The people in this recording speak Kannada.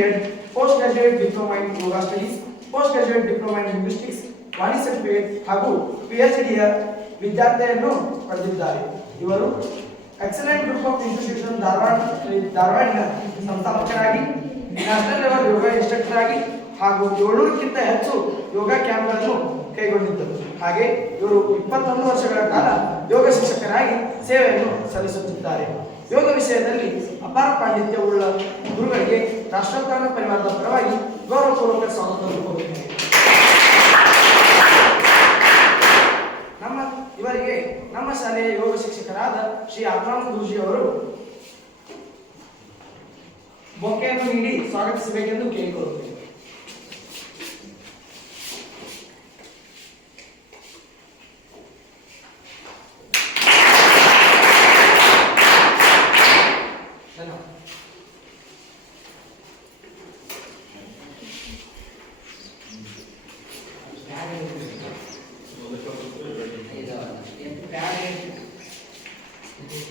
B.Ed, post graduate diploma in yoga studies, post graduate diploma in linguistics, Vani certificate ಹಾಗೂ PhD ವಿದ್ಯಾರ್ಥಿಯನ್ನು ಪಡೆದಿದ್ದಾರೆ. ಇವರು ಎಕ್ಸಲೆಂಟ್ ಗ್ರೂಪ್ ಆಫ್ ಇನ್ಸ್ಟಿಟ್ಯೂಷನ್ ಧಾರವಾಡಿನ ಸಂಸ್ಥಾಪಕರಾಗಿ, ನ್ಯಾಷನಲ್ ಲೆವೆಲ್ ಯೋಗ ಇನ್ಸ್ಟ್ರಕ್ಟರ್ ಆಗಿ ಹಾಗೂ 700ಕ್ಕಿಂತ ಹೆಚ್ಚು ಯೋಗ ಕ್ಯಾಂಪ್ಗಳನ್ನು ಕೈಗೊಂಡಿದ್ದರು. ಹಾಗೆ ಇವರು 21 ವರ್ಷಗಳ ಕಾಲ ಯೋಗ ಶಿಕ್ಷಕರಾಗಿ ಸೇವೆಯನ್ನು ಸಲ್ಲಿಸುತ್ತಿದ್ದಾರೆ. ಯೋಗ ವಿಷಯದಲ್ಲಿ ಅಪಾರ ಪಾಂಡಿತ್ಯವುಳ್ಳ ಗುರುಗಳಿಗೆ ರಾಷ್ಟ್ರೋತ್ಥಾನ ಪರಿವಾರದ ಪರವಾಗಿ ಗೌರವಪೂರ್ವಕ ಸ್ವಾಗತವನ್ನು ಕೋರುತ್ತೇನೆ. ಇವರಿಗೆ ನಮ್ಮ ಶಾಲೆಯ ಯೋಗ ಶಿಕ್ಷಕರಾದ ಶ್ರೀ ಆತ್ಮಾನಂದ ಗುರುಜಿ ಅವರು ಬೊಕ್ಕೆಯನ್ನು ನೀಡಿ ಸ್ವಾಗತಿಸಬೇಕೆಂದು ಕೇಳಿಕೊಳ್ಳುತ್ತೇವೆ.